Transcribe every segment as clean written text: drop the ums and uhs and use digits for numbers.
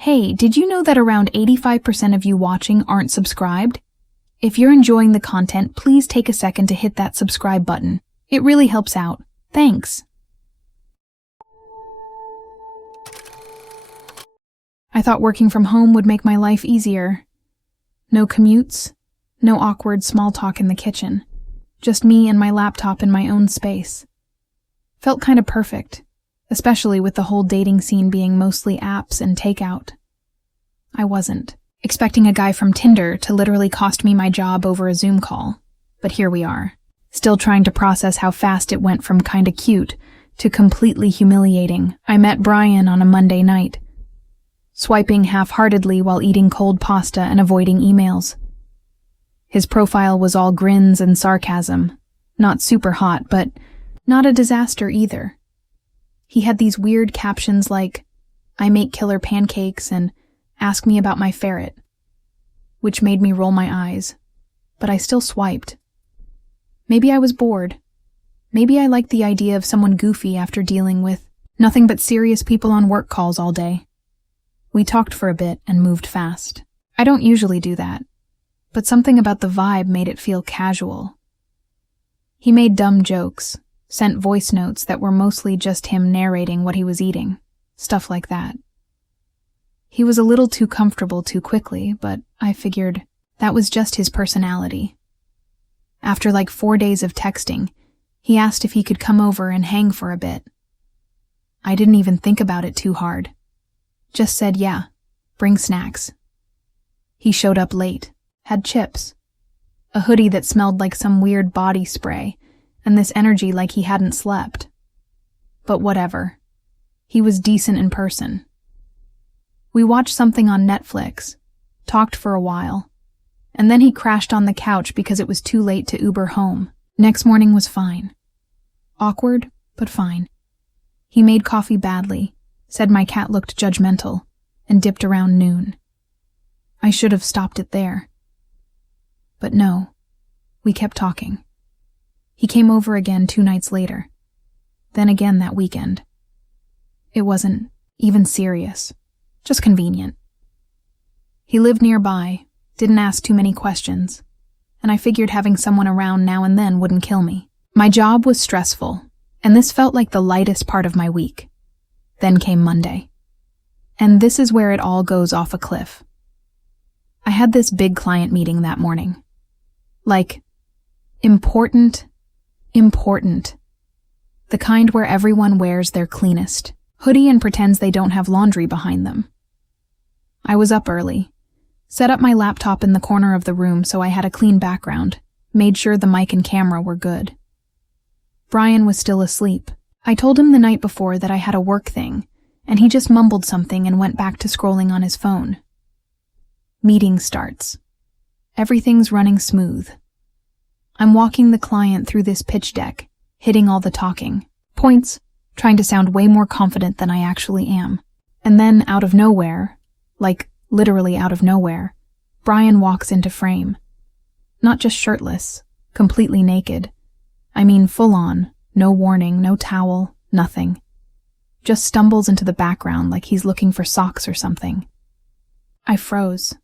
Hey, did you know that around 85% of you watching aren't subscribed? If you're enjoying the content, please take a second to hit that subscribe button. It really helps out. Thanks. I thought working from home would make my life easier. No commutes, no awkward small talk in the kitchen. Just me and my laptop in my own space. Felt kind of perfect, especially with the whole dating scene being mostly apps and takeout. I wasn't expecting a guy from Tinder to literally cost me my job over a Zoom call, but here we are, still trying to process how fast it went from kinda cute to completely humiliating. I met Brian on a Monday night, swiping half-heartedly while eating cold pasta and avoiding emails. His profile was all grins and sarcasm, not super hot, but not a disaster either. He had these weird captions like, "I make killer pancakes," and "Ask me about my ferret," which made me roll my eyes, but I still swiped. Maybe I was bored. Maybe I liked the idea of someone goofy after dealing with nothing but serious people on work calls all day. We talked for a bit and moved fast. I don't usually do that, but something about the vibe made it feel casual. He made dumb jokes, sent voice notes that were mostly just him narrating what he was eating, stuff like that. He was a little too comfortable too quickly, but I figured that was just his personality. After like 4 days of texting, he asked if he could come over and hang for a bit. I didn't even think about it too hard. Just said, yeah, bring snacks. He showed up late, had chips, a hoodie that smelled like some weird body spray, and this energy like he hadn't slept. But whatever. He was decent in person. We watched something on Netflix, talked for a while, and then he crashed on the couch because it was too late to Uber home. Next morning was fine. Awkward, but fine. He made coffee badly, said my cat looked judgmental, and dipped around noon. I should have stopped it there. But no, we kept talking. He came over again 2 nights later, then again that weekend. It wasn't even serious, just convenient. He lived nearby, didn't ask too many questions, and I figured having someone around now and then wouldn't kill me. My job was stressful, and this felt like the lightest part of my week. Then came Monday. And this is where it all goes off a cliff. I had this big client meeting that morning. Like, important. The kind where everyone wears their cleanest hoodie and pretends they don't have laundry behind them. I was up early, set up my laptop in the corner of the room so I had a clean background, made sure the mic and camera were good. Brian was still asleep. I told him the night before that I had a work thing, and he just mumbled something and went back to scrolling on his phone. Meeting starts. Everything's running smooth. I'm walking the client through this pitch deck, hitting all the talking points, trying to sound way more confident than I actually am. And then, out of nowhere, like literally out of nowhere, Brian walks into frame. Not just shirtless, completely naked. I mean full on, no warning, no towel, nothing. Just stumbles into the background like he's looking for socks or something. I froze.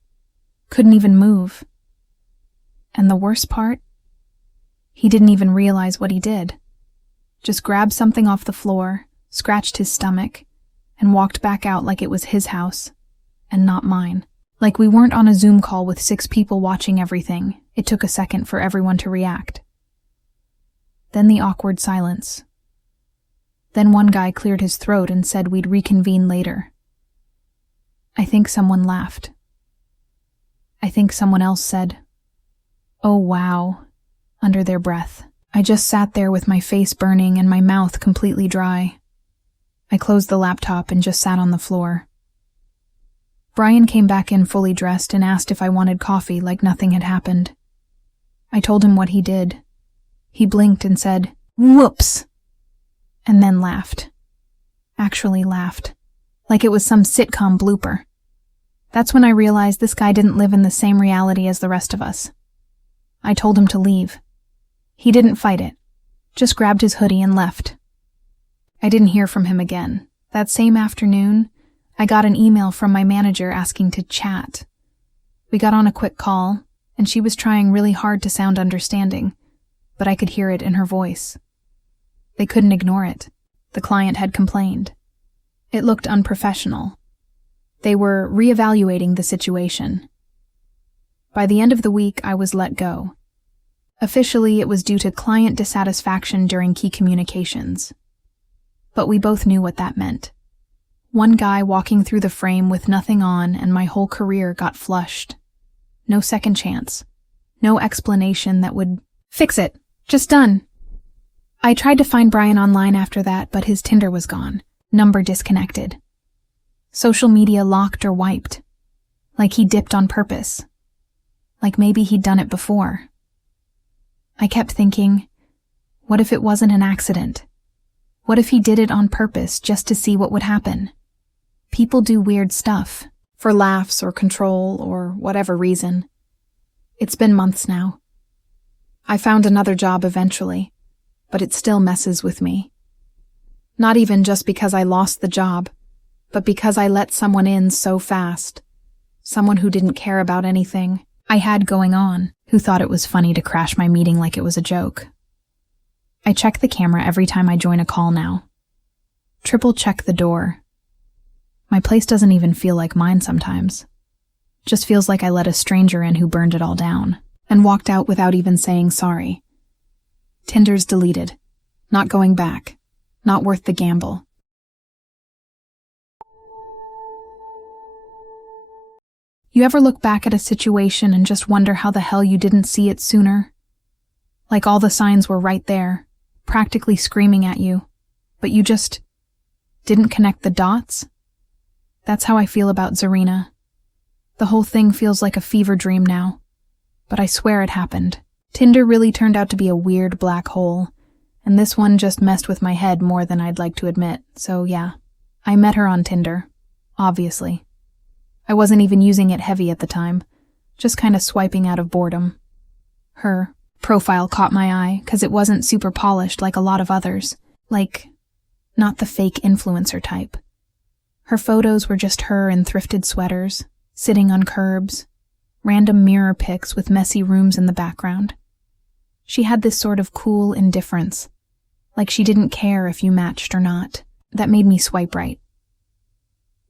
Couldn't even move. And the worst part? He didn't even realize what he did. Just grabbed something off the floor, scratched his stomach, and walked back out like it was his house, and not mine. Like we weren't on a Zoom call with 6 people watching everything. It took a second for everyone to react. Then the awkward silence. Then one guy cleared his throat and said we'd reconvene later. I think someone laughed. I think someone else said, "Oh wow," under their breath. I just sat there with my face burning and my mouth completely dry. I closed the laptop and just sat on the floor. Brian came back in fully dressed and asked if I wanted coffee like nothing had happened. I told him what he did. He blinked and said, "Whoops," and then laughed. Actually laughed. Like it was some sitcom blooper. That's when I realized this guy didn't live in the same reality as the rest of us. I told him to leave. He didn't fight it, just grabbed his hoodie and left. I didn't hear from him again. That same afternoon, I got an email from my manager asking to chat. We got on a quick call, and she was trying really hard to sound understanding, but I could hear it in her voice. They couldn't ignore it. The client had complained. It looked unprofessional. They were reevaluating the situation. By the end of the week, I was let go. Officially, it was due to client dissatisfaction during key communications. But we both knew what that meant. One guy walking through the frame with nothing on, and my whole career got flushed. No second chance. No explanation that would fix it. Just done. I tried to find Brian online after that, but his Tinder was gone. Number disconnected. Social media locked or wiped. Like he dipped on purpose. Like maybe he'd done it before. I kept thinking, what if it wasn't an accident? What if he did it on purpose just to see what would happen? People do weird stuff, for laughs or control or whatever reason. It's been months now. I found another job eventually, but it still messes with me. Not even just because I lost the job, but because I let someone in so fast. Someone who didn't care about anything I had going on, who thought it was funny to crash my meeting like it was a joke. I check the camera every time I join a call now. Triple check the door. My place doesn't even feel like mine sometimes. Just feels like I let a stranger in who burned it all down, and walked out without even saying sorry. Tinder's deleted. Not going back. Not worth the gamble. You ever look back at a situation and just wonder how the hell you didn't see it sooner? Like all the signs were right there, practically screaming at you, but you just didn't connect the dots? That's how I feel about Zarina. The whole thing feels like a fever dream now, but I swear it happened. Tinder really turned out to be a weird black hole, and this one just messed with my head more than I'd like to admit, so yeah. I met her on Tinder, obviously. I wasn't even using it heavy at the time, just kind of swiping out of boredom. Her profile caught my eye, 'cause it wasn't super polished like a lot of others, like, not the fake influencer type. Her photos were just her in thrifted sweaters, sitting on curbs, random mirror pics with messy rooms in the background. She had this sort of cool indifference, like she didn't care if you matched or not, that made me swipe right.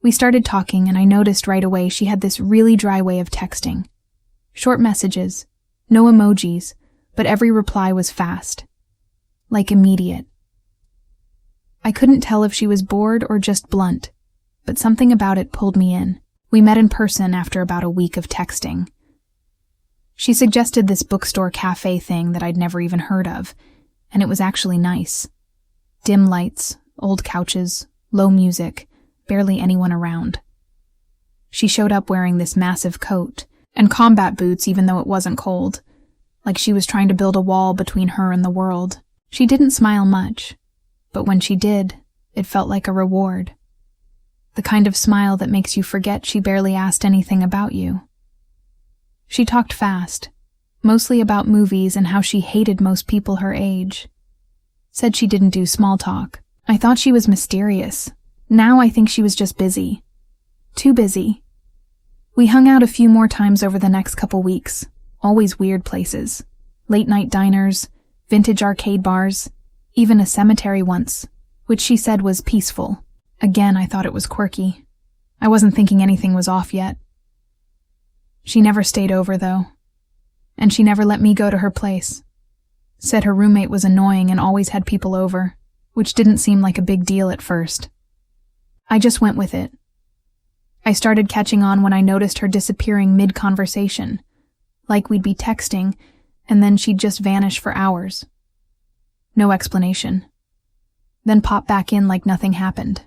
We started talking, and I noticed right away she had this really dry way of texting. Short messages, no emojis, but every reply was fast. Like immediate. I couldn't tell if she was bored or just blunt, but something about it pulled me in. We met in person after about a week of texting. She suggested this bookstore cafe thing that I'd never even heard of, and it was actually nice. Dim lights, old couches, low music, barely anyone around. She showed up wearing this massive coat and combat boots even though it wasn't cold, like she was trying to build a wall between her and the world. She didn't smile much, but when she did, it felt like a reward. The kind of smile that makes you forget she barely asked anything about you. She talked fast, mostly about movies and how she hated most people her age. Said she didn't do small talk. I thought she was mysterious. Now I think she was just busy. Too busy. We hung out a few more times over the next couple weeks, always weird places. Late-night diners, vintage arcade bars, even a cemetery once, which she said was peaceful. Again, I thought it was quirky. I wasn't thinking anything was off yet. She never stayed over, though. And she never let me go to her place. Said her roommate was annoying and always had people over, which didn't seem like a big deal at first. I just went with it. I started catching on when I noticed her disappearing mid-conversation, like we'd be texting, and then she'd just vanish for hours. No explanation. Then pop back in like nothing happened.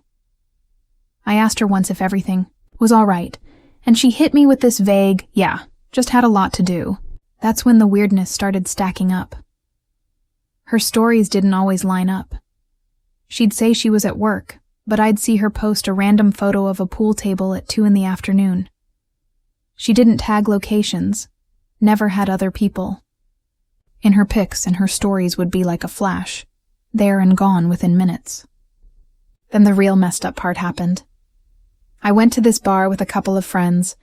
I asked her once if everything was all right, and she hit me with this vague, yeah, just had a lot to do. That's when the weirdness started stacking up. Her stories didn't always line up. She'd say she was at work, but I'd see her post a random photo of a pool table at 2 p.m. She didn't tag locations, never had other people. In her pics and her stories would be like a flash, there and gone within minutes. Then the real messed up part happened. I went to this bar with a couple of friends.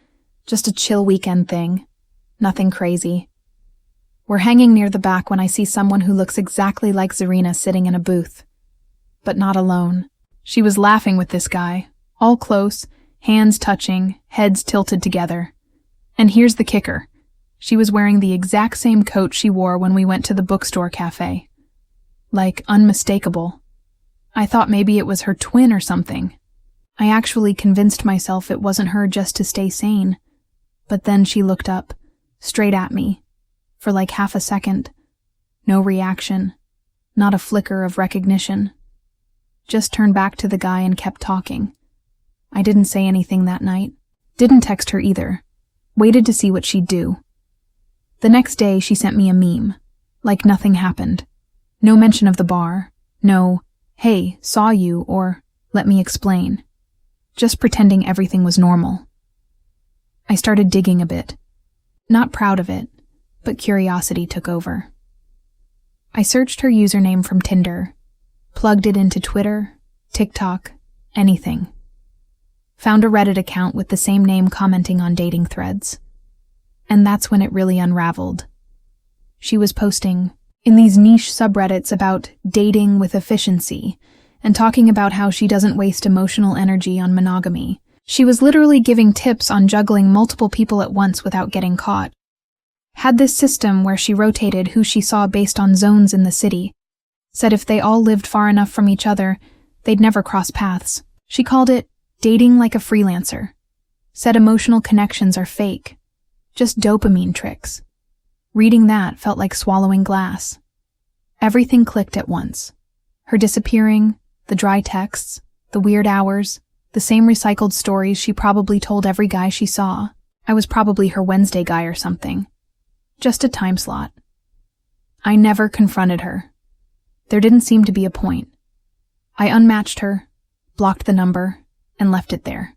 Just a chill weekend thing. Nothing crazy. We're hanging near the back when I see someone who looks exactly like Zarina sitting in a booth. But not alone. She was laughing with this guy, all close, hands touching, heads tilted together. And here's the kicker. She was wearing the exact same coat she wore when we went to the bookstore cafe. Like, unmistakable. I thought maybe it was her twin or something. I actually convinced myself it wasn't her just to stay sane. But then she looked up, straight at me, for like half a second. No reaction, not a flicker of recognition. Just turned back to the guy and kept talking. I didn't say anything that night. Didn't text her either. Waited to see what she'd do. The next day she sent me a meme, like nothing happened. No mention of the bar, no, hey, saw you, or let me explain. Just pretending everything was normal. I started digging a bit. Not proud of it, but curiosity took over. I searched her username from Tinder, plugged it into Twitter, TikTok, anything. Found a Reddit account with the same name commenting on dating threads. And that's when it really unraveled. She was posting in these niche subreddits about dating with efficiency and talking about how she doesn't waste emotional energy on monogamy. She was literally giving tips on juggling multiple people at once without getting caught. Had this system where she rotated who she saw based on zones in the city. Said if they all lived far enough from each other, they'd never cross paths. She called it dating like a freelancer. Said emotional connections are fake. Just dopamine tricks. Reading that felt like swallowing glass. Everything clicked at once. Her disappearing, the dry texts, the weird hours, the same recycled stories she probably told every guy she saw. I was probably her Wednesday guy or something. Just a time slot. I never confronted her. There didn't seem to be a point. I unmatched her, blocked the number, and left it there.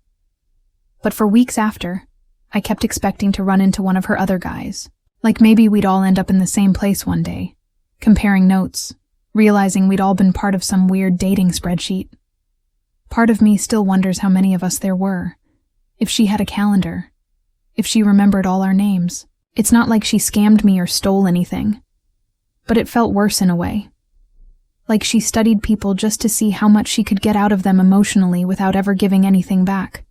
But for weeks after, I kept expecting to run into one of her other guys. Like maybe we'd all end up in the same place one day, comparing notes, realizing we'd all been part of some weird dating spreadsheet. Part of me still wonders how many of us there were, if she had a calendar, if she remembered all our names. It's not like she scammed me or stole anything, but it felt worse in a way. Like she studied people just to see how much she could get out of them emotionally without ever giving anything back.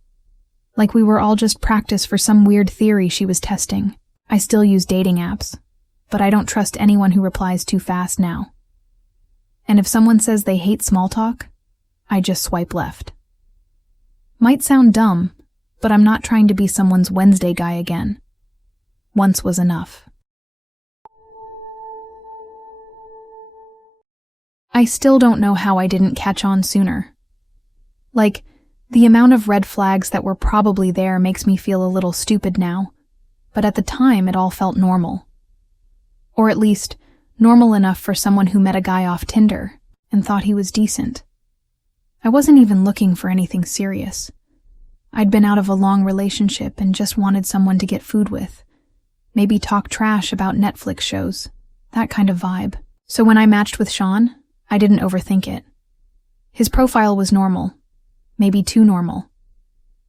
Like we were all just practice for some weird theory she was testing. I still use dating apps, but I don't trust anyone who replies too fast now. And if someone says they hate small talk, I just swipe left. Might sound dumb, but I'm not trying to be someone's Wednesday guy again. Once was enough. I still don't know how I didn't catch on sooner. Like, the amount of red flags that were probably there makes me feel a little stupid now, but at the time it all felt normal. Or at least, normal enough for someone who met a guy off Tinder and thought he was decent. I wasn't even looking for anything serious. I'd been out of a long relationship and just wanted someone to get food with. Maybe talk trash about Netflix shows. That kind of vibe. So when I matched with Sean, I didn't overthink it. His profile was normal. Maybe too normal.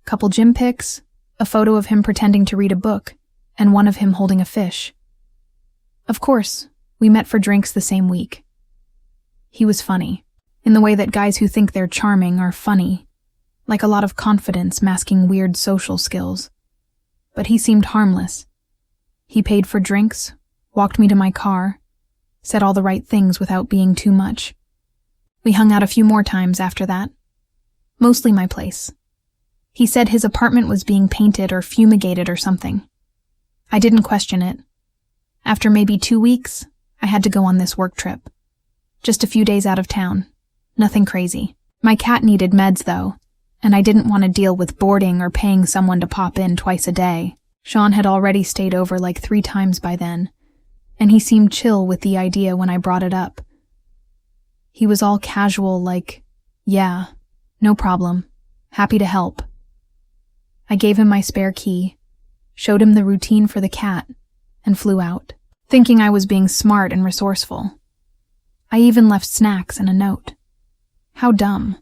Couple gym pics, a photo of him pretending to read a book, and one of him holding a fish. Of course, we met for drinks the same week. He was funny, in the way that guys who think they're charming are funny, like a lot of confidence masking weird social skills. But he seemed harmless. He paid for drinks, walked me to my car, said all the right things without being too much. We hung out a few more times after that. Mostly my place. He said his apartment was being painted or fumigated or something. I didn't question it. After maybe 2 weeks, I had to go on this work trip. Just a few days out of town. Nothing crazy. My cat needed meds, though, and I didn't want to deal with boarding or paying someone to pop in twice a day. Sean had already stayed over like 3 times by then, and he seemed chill with the idea when I brought it up. He was all casual, like, yeah, no problem, happy to help. I gave him my spare key, showed him the routine for the cat, and flew out, thinking I was being smart and resourceful. I even left snacks and a note. How dumb.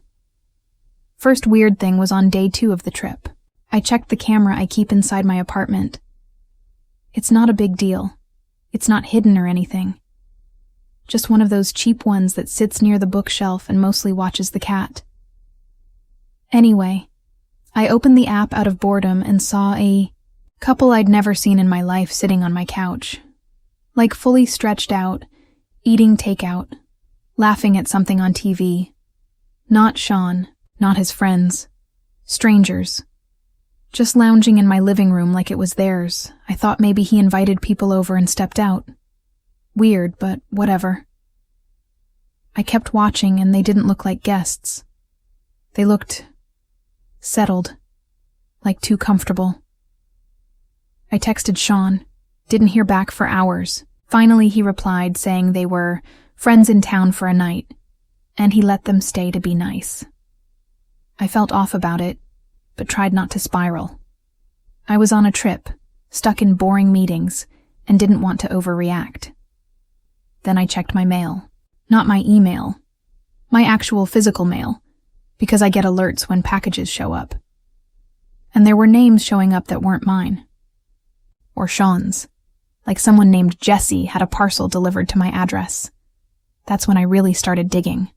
First weird thing was on day 2 of the trip. I checked the camera I keep inside my apartment. It's not a big deal. It's not hidden or anything. Just one of those cheap ones that sits near the bookshelf and mostly watches the cat. Anyway, I opened the app out of boredom and saw a couple I'd never seen in my life sitting on my couch. Like fully stretched out, eating takeout, laughing at something on TV. Not Sean, not his friends. Strangers. Just lounging in my living room like it was theirs. I thought maybe he invited people over and stepped out. Weird, but whatever. I kept watching and they didn't look like guests. They looked settled, like too comfortable. I texted Sean, didn't hear back for hours. Finally he replied saying they were friends in town for a night, and he let them stay to be nice. I felt off about it, but tried not to spiral. I was on a trip, stuck in boring meetings, and didn't want to overreact. Then I checked my mail. Not my email. My actual physical mail, because I get alerts when packages show up. And there were names showing up that weren't mine. Or Sean's. Like someone named Jesse had a parcel delivered to my address. That's when I really started digging.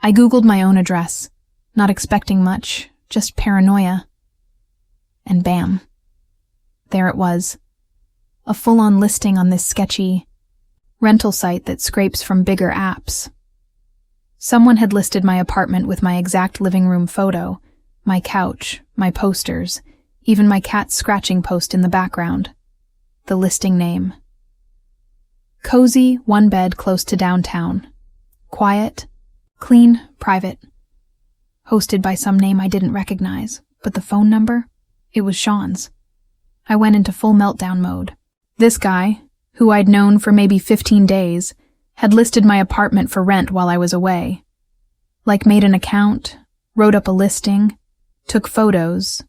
I Googled my own address, not expecting much, just paranoia. And bam. There it was. A full-on listing on this sketchy rental site that scrapes from bigger apps. Someone had listed my apartment with my exact living room photo, my couch, my posters, even my cat's scratching post in the background. The listing name. Cozy, 1 bed close to downtown. Quiet, clean, private. Hosted by some name I didn't recognize, but the phone number? It was Sean's. I went into full meltdown mode. This guy, who I'd known for maybe 15 days, had listed my apartment for rent while I was away. Like made an account, wrote up a listing, took photos,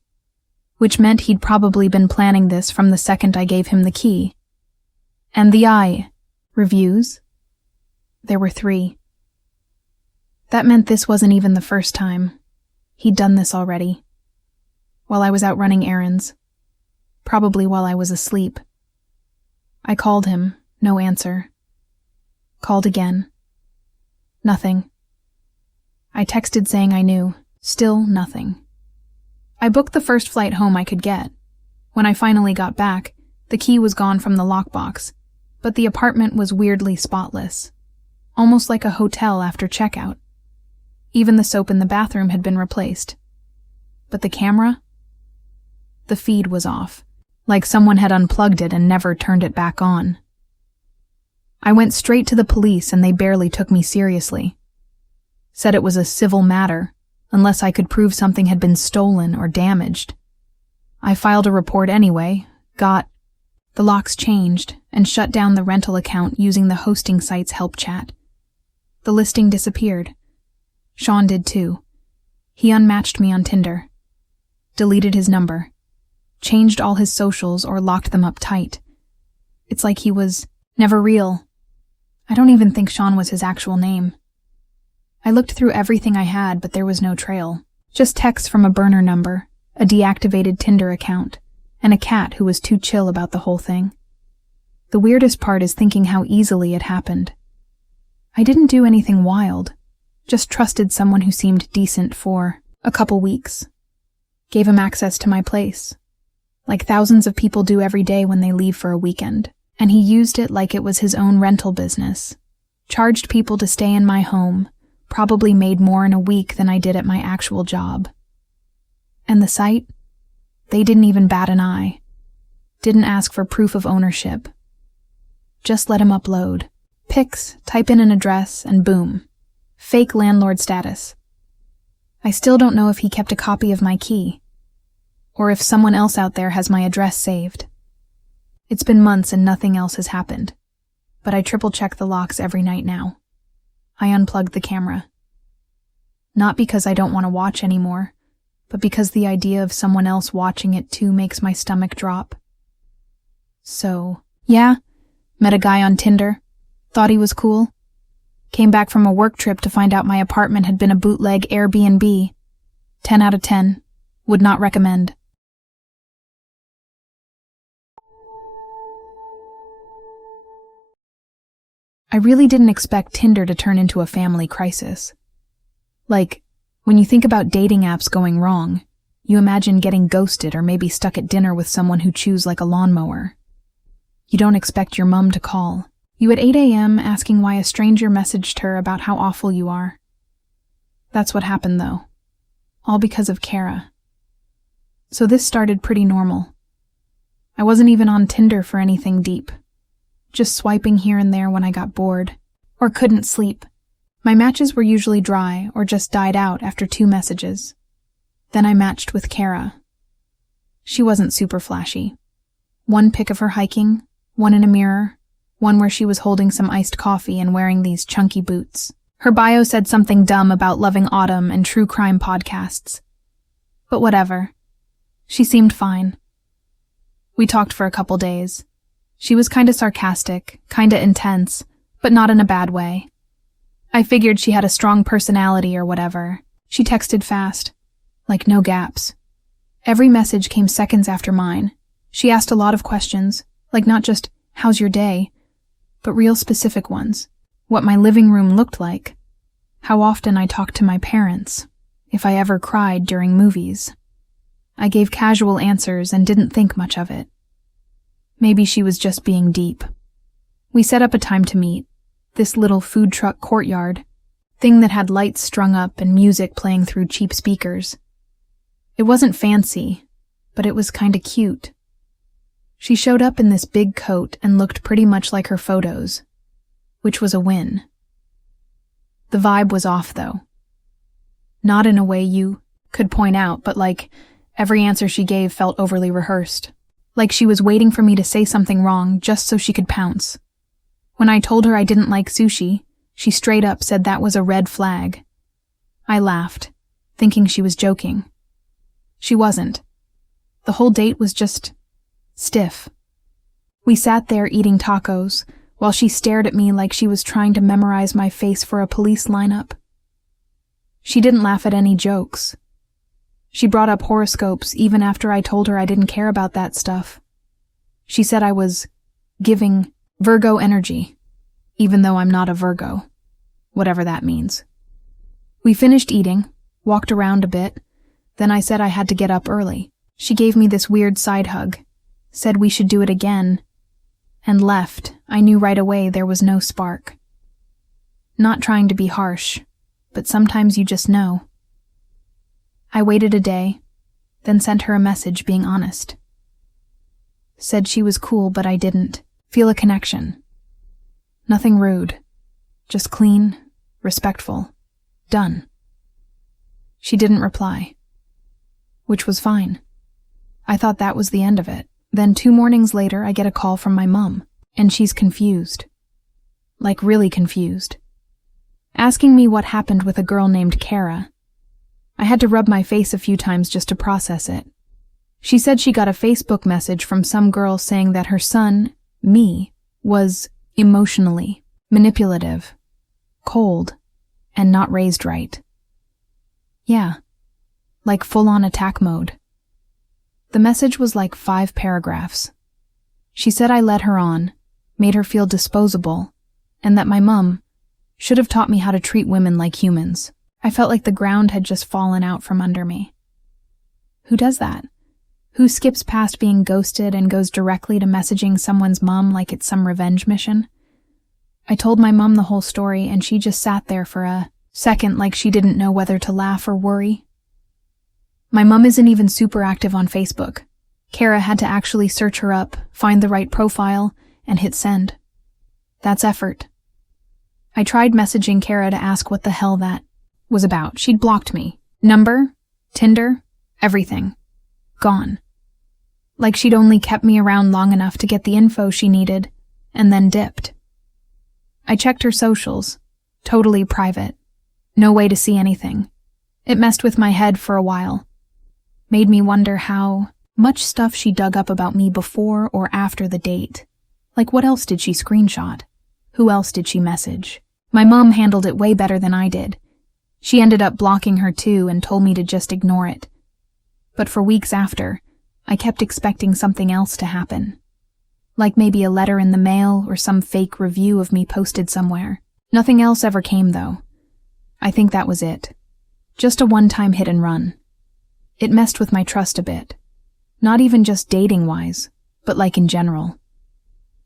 which meant he'd probably been planning this from the second I gave him the key. And the reviews? There were 3. That meant this wasn't even the first time. He'd done this already. While I was out running errands. Probably while I was asleep. I called him, no answer. Called again. Nothing. I texted saying I knew. Still nothing. I booked the first flight home I could get. When I finally got back, the key was gone from the lockbox, but the apartment was weirdly spotless. Almost like a hotel after checkout. Even the soap in the bathroom had been replaced. But the camera? The feed was off, like someone had unplugged it and never turned it back on. I went straight to the police and they barely took me seriously. Said it was a civil matter, unless I could prove something had been stolen or damaged. I filed a report anyway, got the locks changed, and shut down the rental account using the hosting site's help chat. The listing disappeared. Sean did too. He unmatched me on Tinder. Deleted his number. Changed all his socials or locked them up tight. It's like he was never real. I don't even think Sean was his actual name. I looked through everything I had, but there was no trail. Just texts from a burner number, a deactivated Tinder account, and a cat who was too chill about the whole thing. The weirdest part is thinking how easily it happened. I didn't do anything wild, just trusted someone who seemed decent for a couple weeks. Gave him access to my place, like thousands of people do every day when they leave for a weekend, and he used it like it was his own rental business. Charged people to stay in my home, probably made more in a week than I did at my actual job. And the site? They didn't even bat an eye. Didn't ask for proof of ownership. Just let him upload. Pics, type in an address, and boom. Fake landlord status. I still don't know if he kept a copy of my key, or if someone else out there has my address saved. It's been months and nothing else has happened, but I triple-check the locks every night now. I unplugged the camera. Not because I don't want to watch anymore, but because the idea of someone else watching it too makes my stomach drop. So, yeah, met a guy on Tinder, thought he was cool. Came back from a work trip to find out my apartment had been a bootleg Airbnb, 10 out of 10. Would not recommend. I really didn't expect Tinder to turn into a family crisis. Like, when you think about dating apps going wrong, you imagine getting ghosted or maybe stuck at dinner with someone who chews like a lawnmower. You don't expect your mom to call you at 8 a.m. asking why a stranger messaged her about how awful you are. That's what happened, though. All because of Kara. So this started pretty normal. I wasn't even on Tinder for anything deep. Just swiping here and there when I got bored or couldn't sleep. My matches were usually dry or just died out after 2 messages. Then I matched with Kara. She wasn't super flashy. 1 pic of her hiking, 1 in a mirror, 1 where she was holding some iced coffee and wearing these chunky boots. Her bio said something dumb about loving autumn and true crime podcasts. But whatever. She seemed fine. We talked for a couple days. She was kinda sarcastic, kinda intense, but not in a bad way. I figured she had a strong personality or whatever. She texted fast. Like no gaps. Every message came seconds after mine. She asked a lot of questions, like not just, how's your day, but real specific ones. What my living room looked like. How often I talked to my parents. If I ever cried during movies. I gave casual answers and didn't think much of it. Maybe she was just being deep. We set up a time to meet. This little food truck courtyard. Thing that had lights strung up and music playing through cheap speakers. It wasn't fancy, but it was kinda cute. She showed up in this big coat and looked pretty much like her photos, which was a win. The vibe was off, though. Not in a way you could point out, but like every answer she gave felt overly rehearsed. Like she was waiting for me to say something wrong just so she could pounce. When I told her I didn't like sushi, she straight up said that was a red flag. I laughed, thinking she was joking. She wasn't. The whole date was just stiff. We sat there eating tacos, while she stared at me like she was trying to memorize my face for a police lineup. She didn't laugh at any jokes. She brought up horoscopes even after I told her I didn't care about that stuff. She said I was giving Virgo energy, even though I'm not a Virgo, whatever that means. We finished eating, walked around a bit, then I said I had to get up early. She gave me this weird side hug, said we should do it again, and left. I knew right away there was no spark. Not trying to be harsh, but sometimes you just know. I waited a day, then sent her a message being honest. Said she was cool, but I didn't feel a connection. Nothing rude, just clean, respectful, done. She didn't reply, which was fine. I thought that was the end of it. Then 2 mornings later, I get a call from my mom, and she's confused. Like really confused. Asking me what happened with a girl named Kara. I had to rub my face a few times just to process it. She said she got a Facebook message from some girl saying that her son, me, was emotionally manipulative, cold, and not raised right. Yeah, like full-on attack mode. The message was like 5 paragraphs. She said I led her on, made her feel disposable, and that my mom should have taught me how to treat women like humans. I felt like the ground had just fallen out from under me. Who does that? Who skips past being ghosted and goes directly to messaging someone's mom like it's some revenge mission? I told my mom the whole story, and she just sat there for a second like she didn't know whether to laugh or worry. My mom isn't even super active on Facebook. Kara had to actually search her up, find the right profile, and hit send. That's effort. I tried messaging Kara to ask what the hell that was about. She'd blocked me. Number, Tinder, everything. Gone. Like she'd only kept me around long enough to get the info she needed, and then dipped. I checked her socials. Totally private. No way to see anything. It messed with my head for a while. Made me wonder how much stuff she dug up about me before or after the date. Like what else did she screenshot? Who else did she message? My mom handled it way better than I did. She ended up blocking her too and told me to just ignore it. But for weeks after, I kept expecting something else to happen. Like maybe a letter in the mail or some fake review of me posted somewhere. Nothing else ever came though. I think that was it. Just a one-time hit and run. It messed with my trust a bit. Not even just dating-wise, but like in general.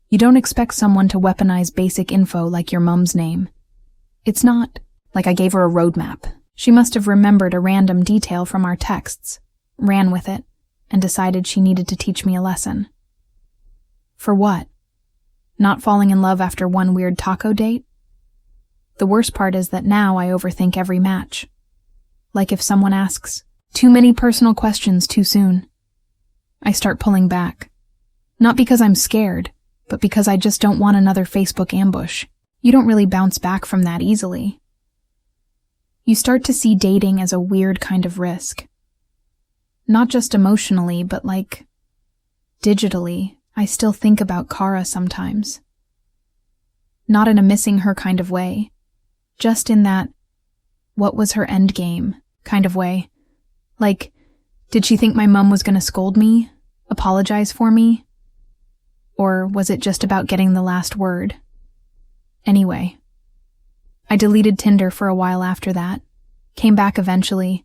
You don't expect someone to weaponize basic info like your mom's name. It's not like I gave her a roadmap. She must have remembered a random detail from our texts, ran with it, and decided she needed to teach me a lesson. For what? Not falling in love after one weird taco date? The worst part is that now I overthink every match. Like if someone asks, too many personal questions too soon. I start pulling back. Not because I'm scared, but because I just don't want another Facebook ambush. You don't really bounce back from that easily. You start to see dating as a weird kind of risk. Not just emotionally, but like digitally, I still think about Kara sometimes. Not in a missing her kind of way, just in that what was her end game kind of way. Like, did she think my mom was going to scold me, apologize for me? Or was it just about getting the last word? Anyway, I deleted Tinder for a while after that, came back eventually,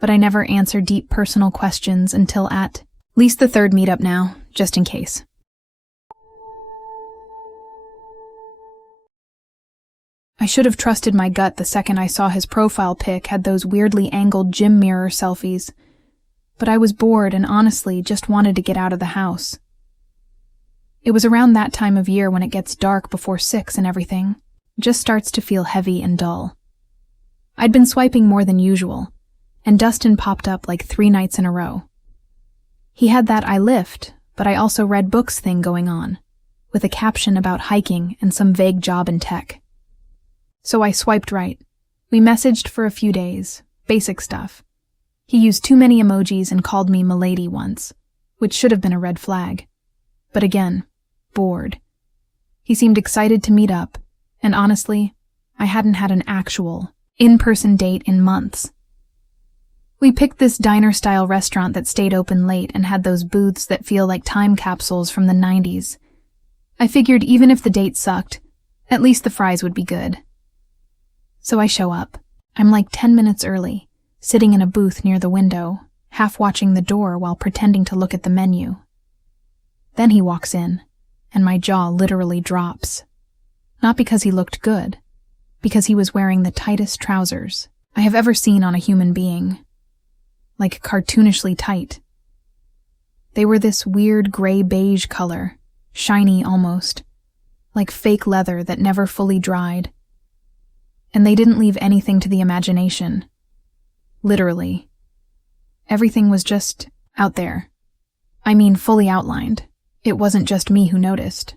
but I never answered deep personal questions until at least the third meetup now, just in case. I should have trusted my gut the second I saw his profile pic had those weirdly angled gym mirror selfies, but I was bored and honestly just wanted to get out of the house. It was around that time of year when it gets dark before 6 and everything just starts to feel heavy and dull. I'd been swiping more than usual, and Dustin popped up like 3 nights in a row. He had that I lift, but I also read books thing going on, with a caption about hiking and some vague job in tech. So I swiped right. We messaged for a few days, basic stuff. He used too many emojis and called me milady once, which should have been a red flag. But again, bored. He seemed excited to meet up, and honestly, I hadn't had an actual, in-person date in months. We picked this diner-style restaurant that stayed open late and had those booths that feel like time capsules from the 90s. I figured even if the date sucked, at least the fries would be good. So I show up. I'm like 10 minutes early, sitting in a booth near the window, half watching the door while pretending to look at the menu. Then he walks in, and my jaw literally drops. Not because he looked good, because he was wearing the tightest trousers I have ever seen on a human being. Like cartoonishly tight. They were this weird gray-beige color, shiny almost, like fake leather that never fully dried. And they didn't leave anything to the imagination. Literally. Everything was just out there. I mean, fully outlined. It wasn't just me who noticed.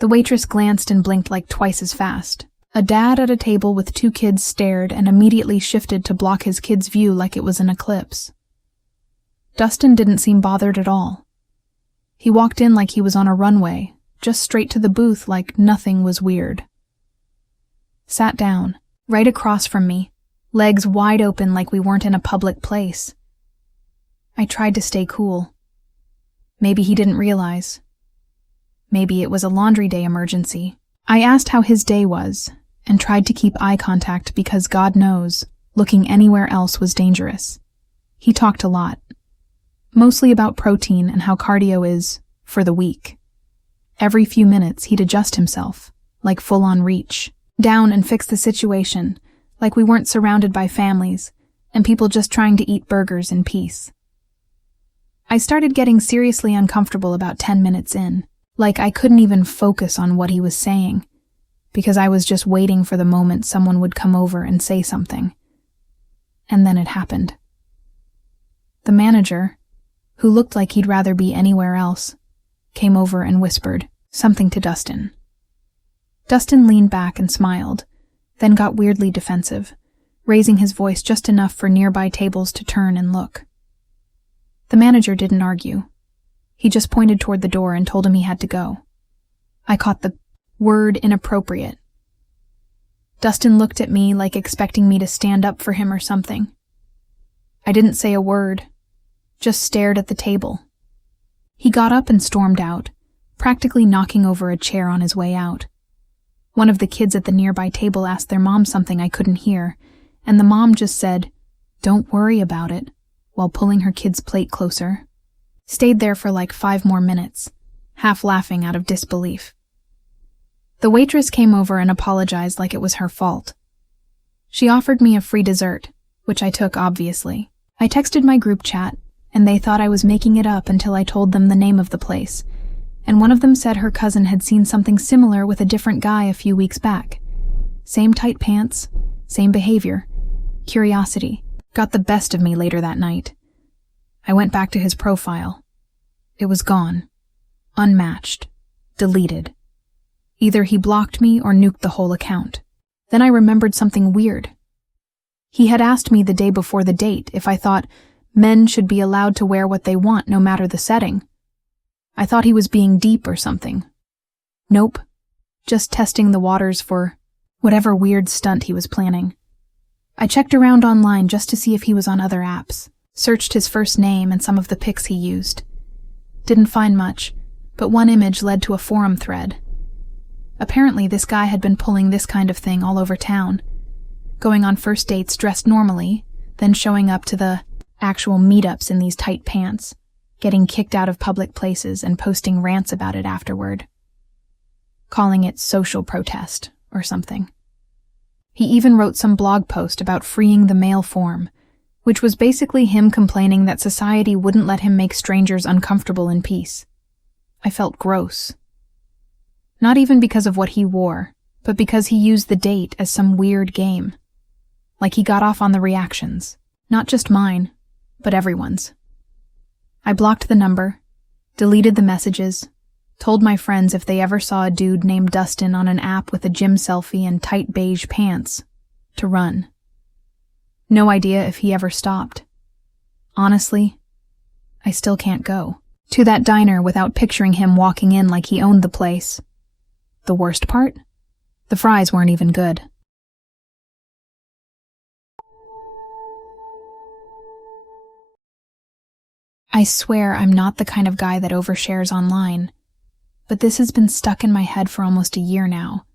The waitress glanced and blinked like twice as fast. A dad at a table with 2 kids stared and immediately shifted to block his kid's view like it was an eclipse. Dustin didn't seem bothered at all. He walked in like he was on a runway, just straight to the booth like nothing was weird. Sat down, right across from me, legs wide open like we weren't in a public place. I tried to stay cool. Maybe he didn't realize. Maybe it was a laundry day emergency. I asked how his day was, and tried to keep eye contact because God knows, looking anywhere else was dangerous. He talked a lot. Mostly about protein and how cardio is for the weak. Every few minutes he'd adjust himself, like full-on reach, down and fix the situation, like we weren't surrounded by families, and people just trying to eat burgers in peace. I started getting seriously uncomfortable about 10 minutes in, like I couldn't even focus on what he was saying, because I was just waiting for the moment someone would come over and say something. And then it happened. The manager, who looked like he'd rather be anywhere else, came over and whispered something to Dustin. Dustin leaned back and smiled, then got weirdly defensive, raising his voice just enough for nearby tables to turn and look. The manager didn't argue. He just pointed toward the door and told him he had to go. I caught the word inappropriate. Dustin looked at me like expecting me to stand up for him or something. I didn't say a word, just stared at the table. He got up and stormed out, practically knocking over a chair on his way out. One of the kids at the nearby table asked their mom something I couldn't hear, and the mom just said, "Don't worry about it," while pulling her kid's plate closer. Stayed there for like 5 more minutes, half laughing out of disbelief. The waitress came over and apologized like it was her fault. She offered me a free dessert, which I took obviously. I texted my group chat, and they thought I was making it up until I told them the name of the place, and one of them said her cousin had seen something similar with a different guy a few weeks back. Same tight pants, same behavior. Curiosity got the best of me later that night. I went back to his profile. It was gone. Unmatched. Deleted. Either he blocked me or nuked the whole account. Then I remembered something weird. He had asked me the day before the date if I thought men should be allowed to wear what they want no matter the setting. I thought he was being deep or something. Nope. Just testing the waters for whatever weird stunt he was planning. I checked around online just to see if he was on other apps, searched his first name and some of the pics he used. Didn't find much, but one image led to a forum thread. Apparently this guy had been pulling this kind of thing all over town, going on first dates dressed normally, then showing up to the actual meetups in these tight pants, getting kicked out of public places and posting rants about it afterward, calling it social protest or something. He even wrote some blog post about freeing the male form, which was basically him complaining that society wouldn't let him make strangers uncomfortable in peace. I felt gross. Not even because of what he wore, but because he used the date as some weird game. Like he got off on the reactions, not just mine, but everyone's. I blocked the number, deleted the messages, told my friends if they ever saw a dude named Dustin on an app with a gym selfie and tight beige pants, to run. No idea if he ever stopped. Honestly, I still can't go to that diner without picturing him walking in like he owned the place. The worst part? The fries weren't even good. I swear I'm not the kind of guy that overshares online, but this has been stuck in my head for almost a year now,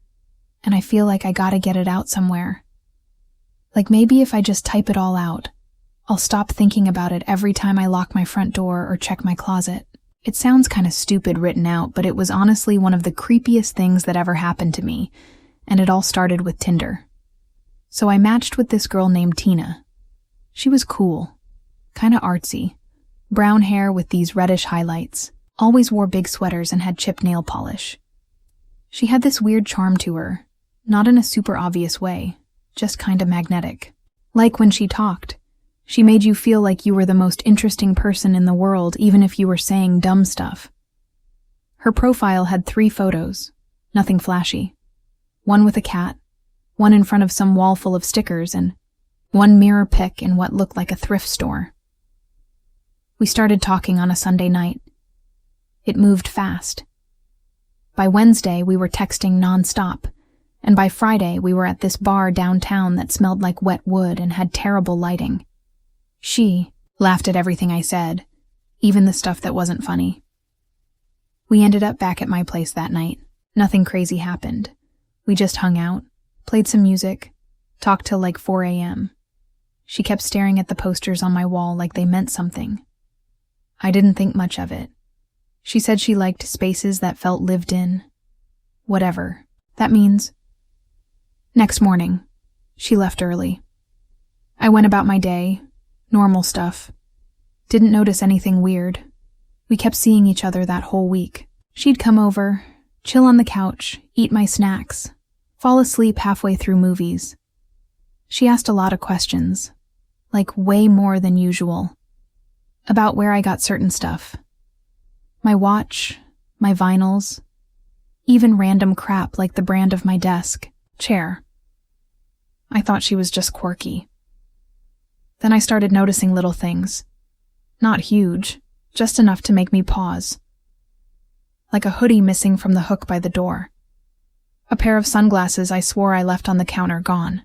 and I feel like I gotta get it out somewhere. Like maybe if I just type it all out, I'll stop thinking about it every time I lock my front door or check my closet. It sounds kinda stupid written out, but it was honestly one of the creepiest things that ever happened to me, and it all started with Tinder. So I matched with this girl named Tina. She was cool, kinda artsy, brown hair with these reddish highlights, always wore big sweaters and had chipped nail polish. She had this weird charm to her, not in a super obvious way, just kinda magnetic. Like when she talked, she made you feel like you were the most interesting person in the world even if you were saying dumb stuff. Her profile had 3 photos, nothing flashy. One with a cat, one in front of some wall full of stickers, and one mirror pic in what looked like a thrift store. We started talking on a Sunday night. It moved fast. By Wednesday, we were texting nonstop, and by Friday, we were at this bar downtown that smelled like wet wood and had terrible lighting. She laughed at everything I said, even the stuff that wasn't funny. We ended up back at my place that night. Nothing crazy happened. We just hung out, played some music, talked till like 4 a.m. She kept staring at the posters on my wall like they meant something. I didn't think much of it. She said she liked spaces that felt lived in. Whatever that means. Next morning, she left early. I went about my day, normal stuff. Didn't notice anything weird. We kept seeing each other that whole week. She'd come over, chill on the couch, eat my snacks, fall asleep halfway through movies. She asked a lot of questions, like way more than usual, about where I got certain stuff. My watch, my vinyls, even random crap like the brand of my desk, chair. I thought she was just quirky. Then I started noticing little things. Not huge, just enough to make me pause. Like a hoodie missing from the hook by the door. A pair of sunglasses I swore I left on the counter gone.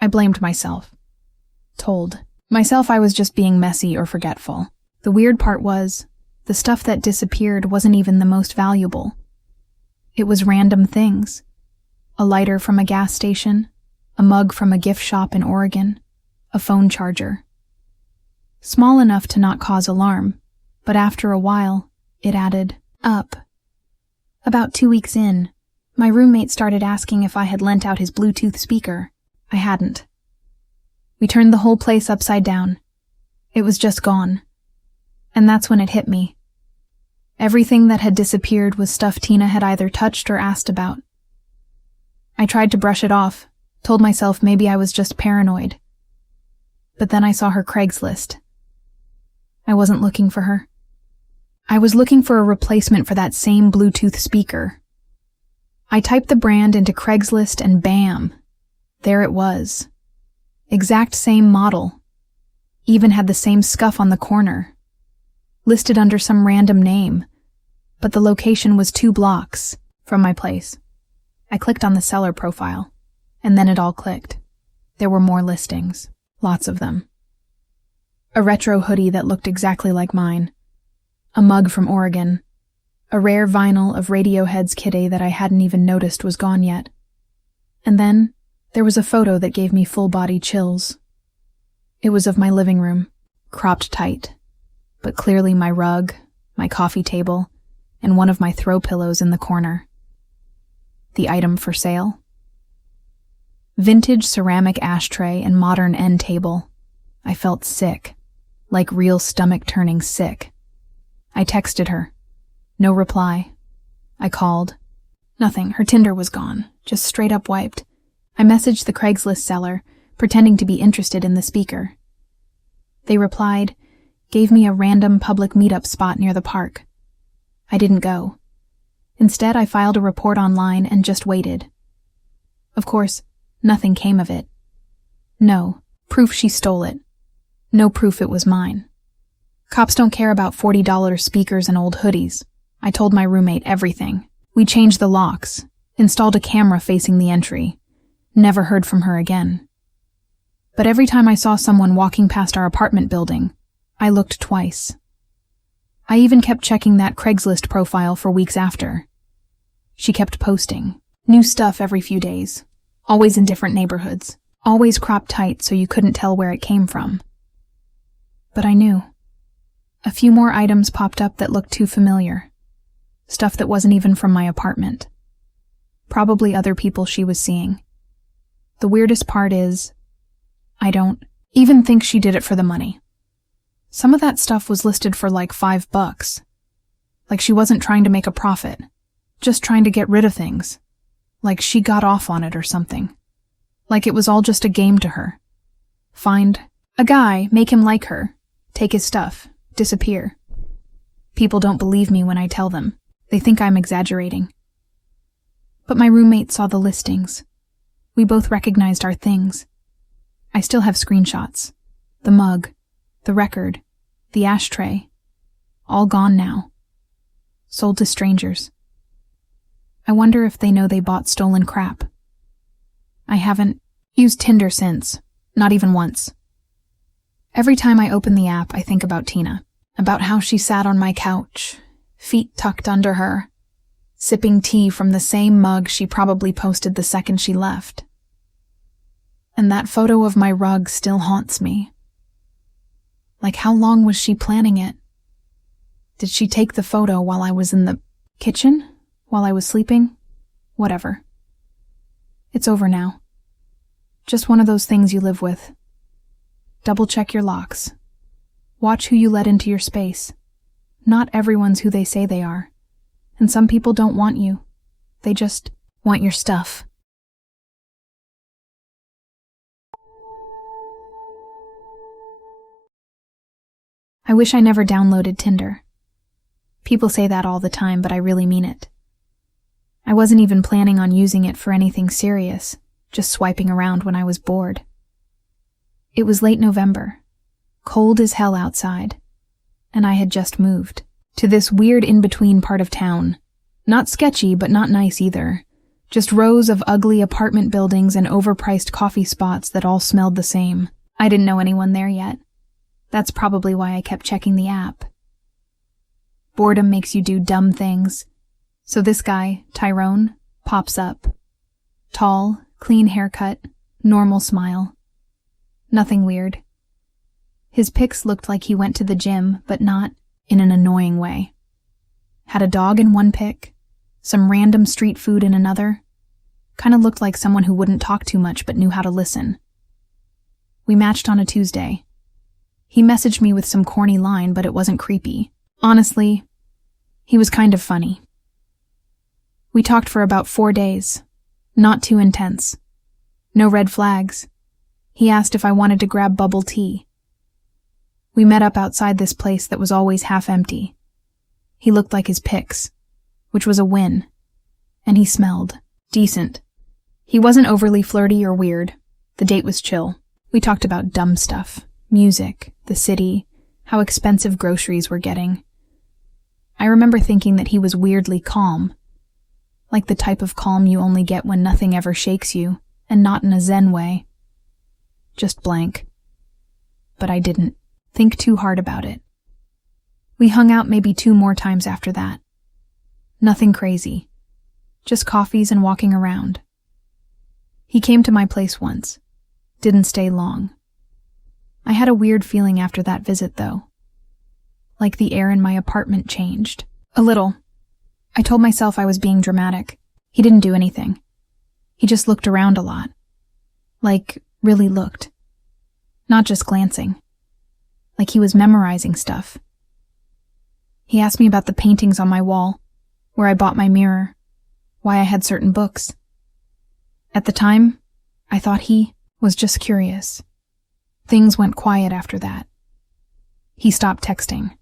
I blamed myself. Told myself I was just being messy or forgetful. The weird part was, the stuff that disappeared wasn't even the most valuable. It was random things. A lighter from a gas station, a mug from a gift shop in Oregon, a phone charger. Small enough to not cause alarm, but after a while, it added up. About 2 weeks in, my roommate started asking if I had lent out his Bluetooth speaker. I hadn't. We turned the whole place upside down. It was just gone. And that's when it hit me. Everything that had disappeared was stuff Tina had either touched or asked about. I tried to brush it off, told myself maybe I was just paranoid. But then I saw her Craigslist. I wasn't looking for her. I was looking for a replacement for that same Bluetooth speaker. I typed the brand into Craigslist and bam, there it was. Exact same model. Even had the same scuff on the corner. Listed under some random name, but the location was 2 blocks from my place. I clicked on the seller profile, and then it all clicked. There were more listings, lots of them. A retro hoodie that looked exactly like mine. A mug from Oregon. A rare vinyl of Radiohead's Kitty that I hadn't even noticed was gone yet. And then, there was a photo that gave me full-body chills. It was of my living room, cropped tight, but clearly my rug, my coffee table, and one of my throw pillows in the corner. The item for sale? Vintage ceramic ashtray and modern end table. I felt sick, like real stomach-turning sick. I texted her. No reply. I called. Nothing, her Tinder was gone, just straight up wiped. I messaged the Craigslist seller, pretending to be interested in the speaker. They replied, gave me a random public meetup spot near the park. I didn't go. Instead, I filed a report online and just waited. Of course, nothing came of it. No proof she stole it. No proof it was mine. Cops don't care about $40 speakers and old hoodies. I told my roommate everything. We changed the locks, installed a camera facing the entry. Never heard from her again. But every time I saw someone walking past our apartment building, I looked twice. I even kept checking that Craigslist profile for weeks after. She kept posting. New stuff every few days. Always in different neighborhoods. Always cropped tight so you couldn't tell where it came from. But I knew. A few more items popped up that looked too familiar. Stuff that wasn't even from my apartment. Probably other people she was seeing. The weirdest part is, I don't even think she did it for the money. Some of that stuff was listed for like $5. Like she wasn't trying to make a profit, just trying to get rid of things. Like she got off on it or something. Like it was all just a game to her. Find a guy, make him like her, take his stuff, disappear. People don't believe me when I tell them. They think I'm exaggerating. But my roommate saw the listings. We both recognized our things. I still have screenshots. The mug, the record, the ashtray. All gone now. Sold to strangers. I wonder if they know they bought stolen crap. I haven't used Tinder since, not even once. Every time I open the app, I think about Tina, about how she sat on my couch, feet tucked under her, sipping tea from the same mug she probably posted the second she left. And that photo of my rug still haunts me. Like, how long was she planning it? Did she take the photo while I was in the kitchen? While I was sleeping? Whatever. It's over now. Just one of those things you live with. Double-check your locks. Watch who you let into your space. Not everyone's who they say they are. And some people don't want you. They just want your stuff. I wish I never downloaded Tinder. People say that all the time, but I really mean it. I wasn't even planning on using it for anything serious, just swiping around when I was bored. It was late November, cold as hell outside, and I had just moved to this weird in-between part of town. Not sketchy, but not nice either. Just rows of ugly apartment buildings and overpriced coffee spots that all smelled the same. I didn't know anyone there yet. That's probably why I kept checking the app. Boredom makes you do dumb things. So this guy, Tyrone, pops up. Tall, clean haircut, normal smile. Nothing weird. His pics looked like he went to the gym, but not in an annoying way. Had a dog in one pic, some random street food in another. Kinda looked like someone who wouldn't talk too much but knew how to listen. We matched on a Tuesday. He messaged me with some corny line, but it wasn't creepy. Honestly, he was kind of funny. We talked for about 4 days. Not too intense. No red flags. He asked if I wanted to grab bubble tea. We met up outside this place that was always half empty. He looked like his pics, which was a win. And he smelled decent. He wasn't overly flirty or weird. The date was chill. We talked about dumb stuff. Music, the city, how expensive groceries were getting. I remember thinking that he was weirdly calm. Like the type of calm you only get when nothing ever shakes you, and not in a zen way. Just blank. But I didn't think too hard about it. We hung out maybe 2 more times after that. Nothing crazy. Just coffees and walking around. He came to my place once. Didn't stay long. I had a weird feeling after that visit, though. Like the air in my apartment changed. A little. I told myself I was being dramatic. He didn't do anything. He just looked around a lot. Like, really looked. Not just glancing. Like he was memorizing stuff. He asked me about the paintings on my wall, where I bought my mirror, why I had certain books. At the time, I thought he was just curious. Things went quiet after that. He stopped texting.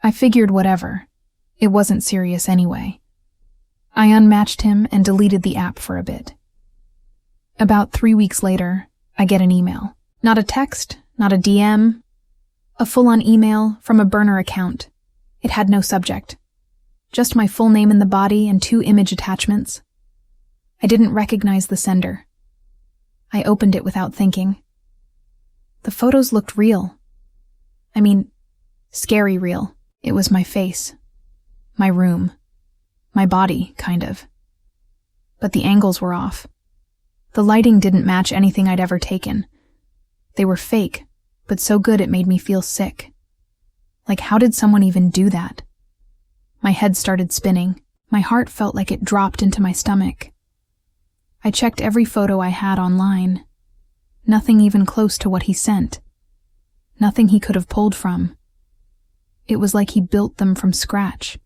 I figured whatever. It wasn't serious anyway. I unmatched him and deleted the app for a bit. About 3 weeks later, I get an email. Not a text, not a DM. A full-on email from a burner account. It had no subject. Just my full name in the body and 2 image attachments. I didn't recognize the sender. I opened it without thinking. The photos looked real. I mean, scary real. It was my face. My room. My body, kind of. But the angles were off. The lighting didn't match anything I'd ever taken. They were fake, but so good it made me feel sick. Like, how did someone even do that? My head started spinning. My heart felt like it dropped into my stomach. I checked every photo I had online. Nothing even close to what he sent. Nothing he could have pulled from. It was like he built them from scratch.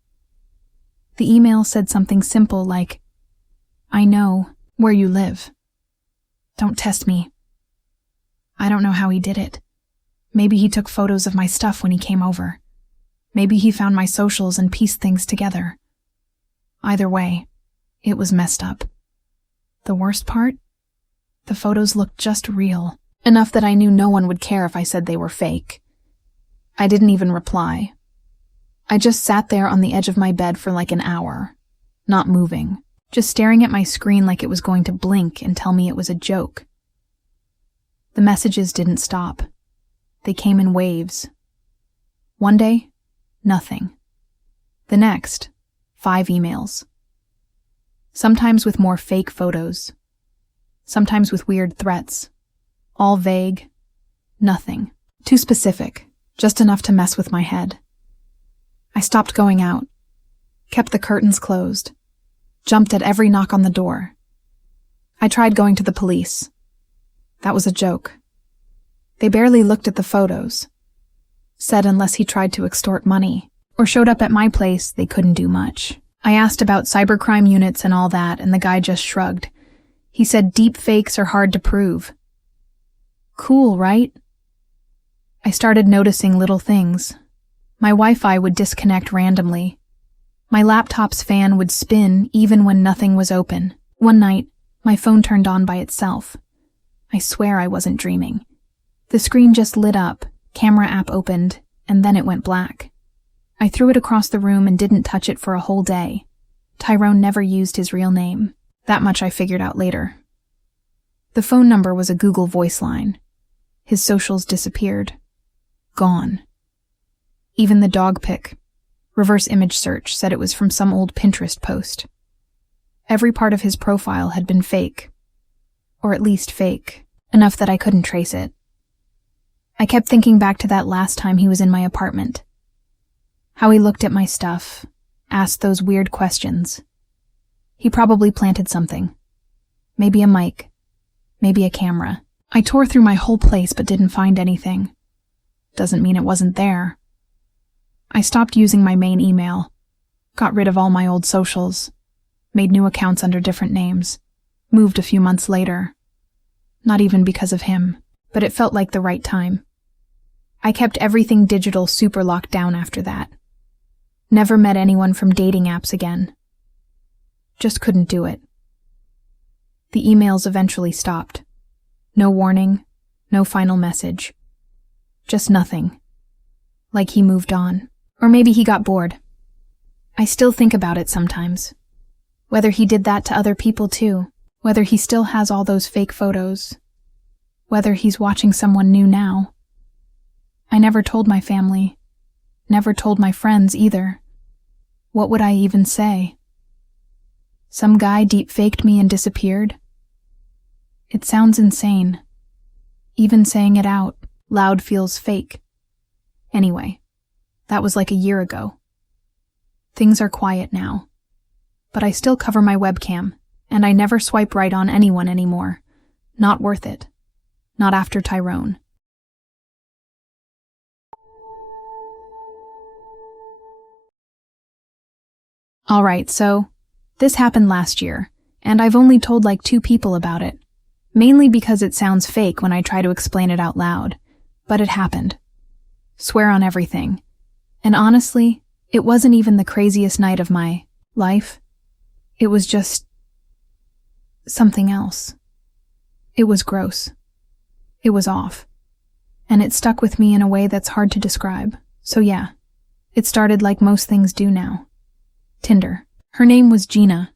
The email said something simple like, "I know where you live. Don't test me." I don't know how he did it. Maybe he took photos of my stuff when he came over. Maybe he found my socials and pieced things together. Either way, it was messed up. The worst part? The photos looked just real, enough that I knew no one would care if I said they were fake. I didn't even reply. I just sat there on the edge of my bed for like an hour, not moving, just staring at my screen like it was going to blink and tell me it was a joke. The messages didn't stop. They came in waves. One day, nothing. The next, 5 emails. Sometimes with more fake photos. Sometimes with weird threats. All vague. Nothing. Too specific. Just enough to mess with my head. I stopped going out. Kept the curtains closed. Jumped at every knock on the door. I tried going to the police. That was a joke. They barely looked at the photos. Said unless he tried to extort money or showed up at my place, they couldn't do much. I asked about cybercrime units and all that, and the guy just shrugged. He said deep fakes are hard to prove. Cool, right? I started noticing little things. My Wi-Fi would disconnect randomly. My laptop's fan would spin even when nothing was open. One night, my phone turned on by itself. I swear I wasn't dreaming. The screen just lit up, camera app opened, and then it went black. I threw it across the room and didn't touch it for a whole day. Tyrone never used his real name. That much I figured out later. The phone number was a Google voice line. His socials disappeared. Gone. Even the dog pic, reverse image search, said it was from some old Pinterest post. Every part of his profile had been fake. Or at least fake, enough that I couldn't trace it. I kept thinking back to that last time he was in my apartment. How he looked at my stuff, asked those weird questions. He probably planted something. Maybe a mic. Maybe a camera. I tore through my whole place but didn't find anything. Doesn't mean it wasn't there. I stopped using my main email, got rid of all my old socials, made new accounts under different names, moved a few months later. Not even because of him, but it felt like the right time. I kept everything digital super locked down after that. Never met anyone from dating apps again. Just couldn't do it. The emails eventually stopped. No warning, no final message. Just nothing. Like he moved on. Or maybe he got bored. I still think about it sometimes. Whether he did that to other people too. Whether he still has all those fake photos. Whether he's watching someone new now. I never told my family. Never told my friends either. What would I even say? Some guy deep-faked me and disappeared? It sounds insane. Even saying it out loud feels fake. Anyway, that was like a year ago. Things are quiet now. But I still cover my webcam, and I never swipe right on anyone anymore. Not worth it. Not after Tyrone. Alright, so this happened last year, and I've only told like 2 people about it. Mainly because it sounds fake when I try to explain it out loud. But it happened. Swear on everything. And honestly, it wasn't even the craziest night of my life. It was just something else. It was gross. It was off. And it stuck with me in a way that's hard to describe. So yeah, it started like most things do now. Tinder. Her name was Gina.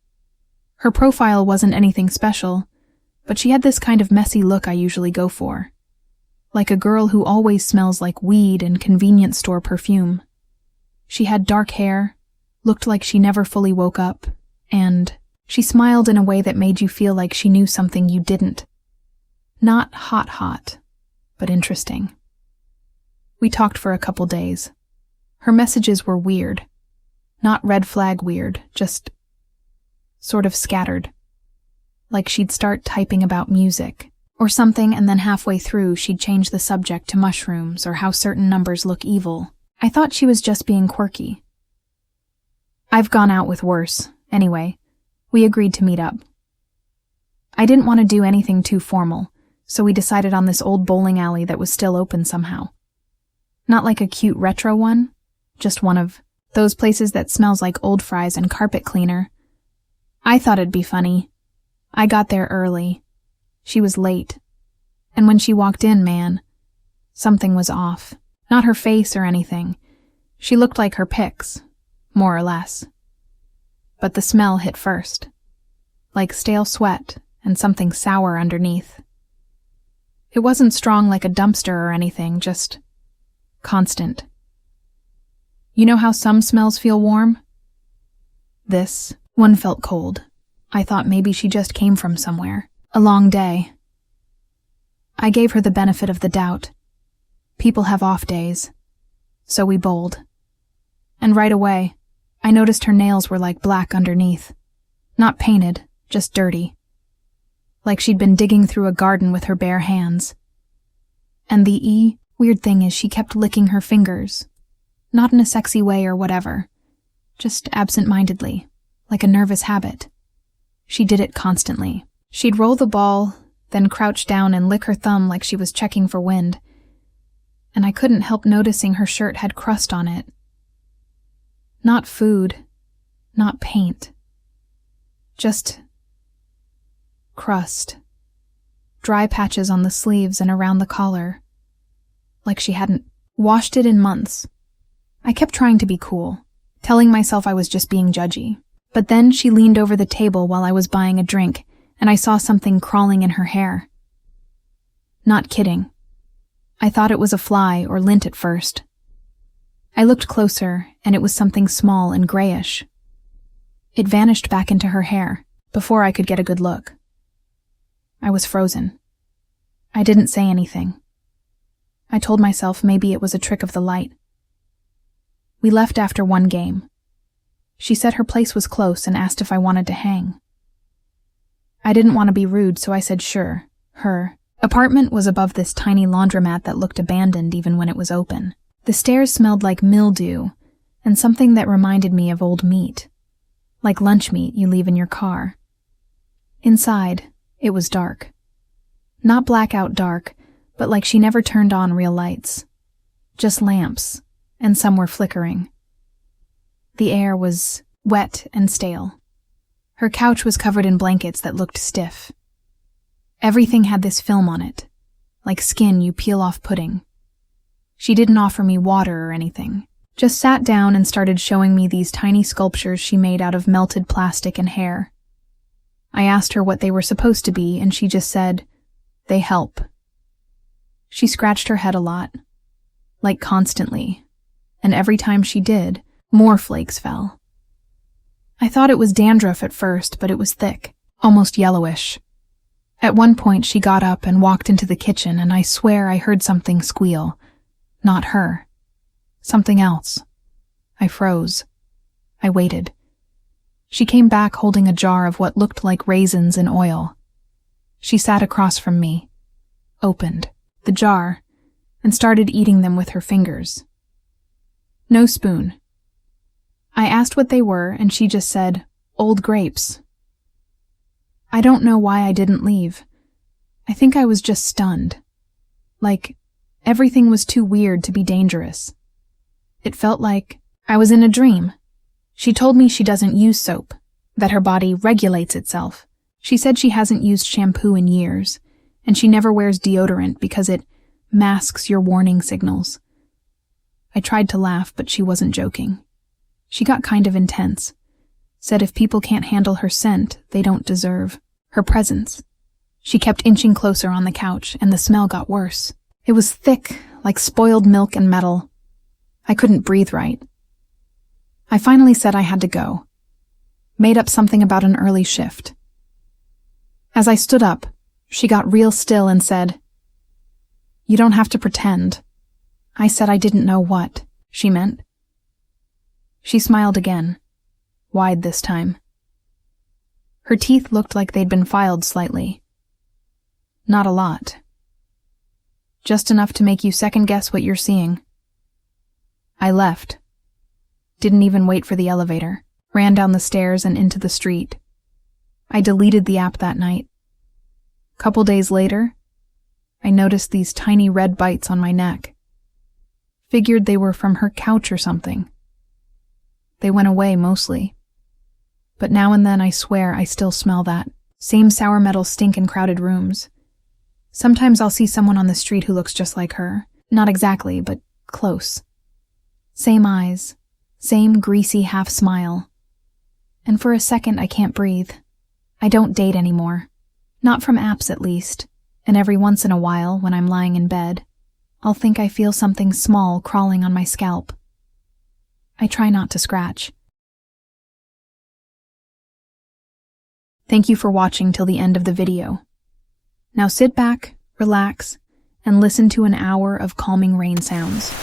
Her profile wasn't anything special, but she had this kind of messy look I usually go for. Like a girl who always smells like weed and convenience store perfume. She had dark hair, looked like she never fully woke up, and she smiled in a way that made you feel like she knew something you didn't. Not hot, but interesting. We talked for a couple days. Her messages were weird. Not red flag weird, just sort of scattered. Like she'd start typing about music or something, and then halfway through she'd change the subject to mushrooms or how certain numbers look evil. I thought she was just being quirky. I've gone out with worse. Anyway, we agreed to meet up. I didn't want to do anything too formal, so we decided on this old bowling alley that was still open somehow. Not like a cute retro one, just one of those places that smells like old fries and carpet cleaner. I thought it'd be funny. I got there early. She was late. And when she walked in, man, something was off. Not her face or anything. She looked like her pics, more or less. But the smell hit first. Like stale sweat and something sour underneath. It wasn't strong like a dumpster or anything, just constant. You know how some smells feel warm? This one felt cold. I thought maybe she just came from somewhere. A long day. I gave her the benefit of the doubt. People have off days. So we bowled. And right away, I noticed her nails were like black underneath. Not painted, just dirty. Like she'd been digging through a garden with her bare hands. And the weird thing is she kept licking her fingers. Not in a sexy way or whatever. Just absent-mindedly, like a nervous habit. She did it constantly. She'd roll the ball, then crouch down and lick her thumb like she was checking for wind. And I couldn't help noticing her shirt had crust on it. Not food, not paint. Just crust. Dry patches on the sleeves and around the collar. Like she hadn't washed it in months. I kept trying to be cool, telling myself I was just being judgy. But then she leaned over the table while I was buying a drink, and I saw something crawling in her hair. Not kidding. I thought it was a fly or lint at first. I looked closer, and it was something small and grayish. It vanished back into her hair before I could get a good look. I was frozen. I didn't say anything. I told myself maybe it was a trick of the light. We left after one game. She said her place was close and asked if I wanted to hang. I didn't want to be rude, so I said sure. Her apartment was above this tiny laundromat that looked abandoned even when it was open. The stairs smelled like mildew and something that reminded me of old meat, like lunch meat you leave in your car. Inside, it was dark. Not blackout dark, but like she never turned on real lights. Just lamps, and some were flickering. The air was wet and stale. Her couch was covered in blankets that looked stiff. Everything had this film on it, like skin you peel off pudding. She didn't offer me water or anything, just sat down and started showing me these tiny sculptures she made out of melted plastic and hair. I asked her what they were supposed to be, and she just said, "They help." She scratched her head a lot, like constantly, and every time she did, more flakes fell. I thought it was dandruff at first, but it was thick, almost yellowish. At one point, she got up and walked into the kitchen, and I swear I heard something squeal. Not her. Something else. I froze. I waited. She came back holding a jar of what looked like raisins in oil. She sat across from me, opened the jar, and started eating them with her fingers. No spoon. I asked what they were, and she just said, "Old grapes." I don't know why I didn't leave. I think I was just stunned. Like, everything was too weird to be dangerous. It felt like I was in a dream. She told me she doesn't use soap, that her body regulates itself. She said she hasn't used shampoo in years, and she never wears deodorant because it masks your warning signals. I tried to laugh, but she wasn't joking. She got kind of intense. Said if people can't handle her scent, they don't deserve her presence. She kept inching closer on the couch, and the smell got worse. It was thick, like spoiled milk and metal. I couldn't breathe right. I finally said I had to go. Made up something about an early shift. As I stood up, she got real still and said, "You don't have to pretend." I said I didn't know what she meant. She smiled again, wide this time. Her teeth looked like they'd been filed slightly. Not a lot. Just enough to make you second-guess what you're seeing. I left. Didn't even wait for the elevator. Ran down the stairs and into the street. I deleted the app that night. Couple days later, I noticed these tiny red bites on my neck. Figured they were from her couch or something. They went away mostly. But now and then I swear I still smell that same sour metal stink in crowded rooms. Sometimes I'll see someone on the street who looks just like her. Not exactly, but close. Same eyes, same greasy half smile. And for a second I can't breathe. I don't date anymore. Not from apps at least. And every once in a while, when I'm lying in bed, I'll think I feel something small crawling on my scalp. I try not to scratch. Thank you for watching till the end of the video. Now sit back, relax, and listen to an hour of calming rain sounds.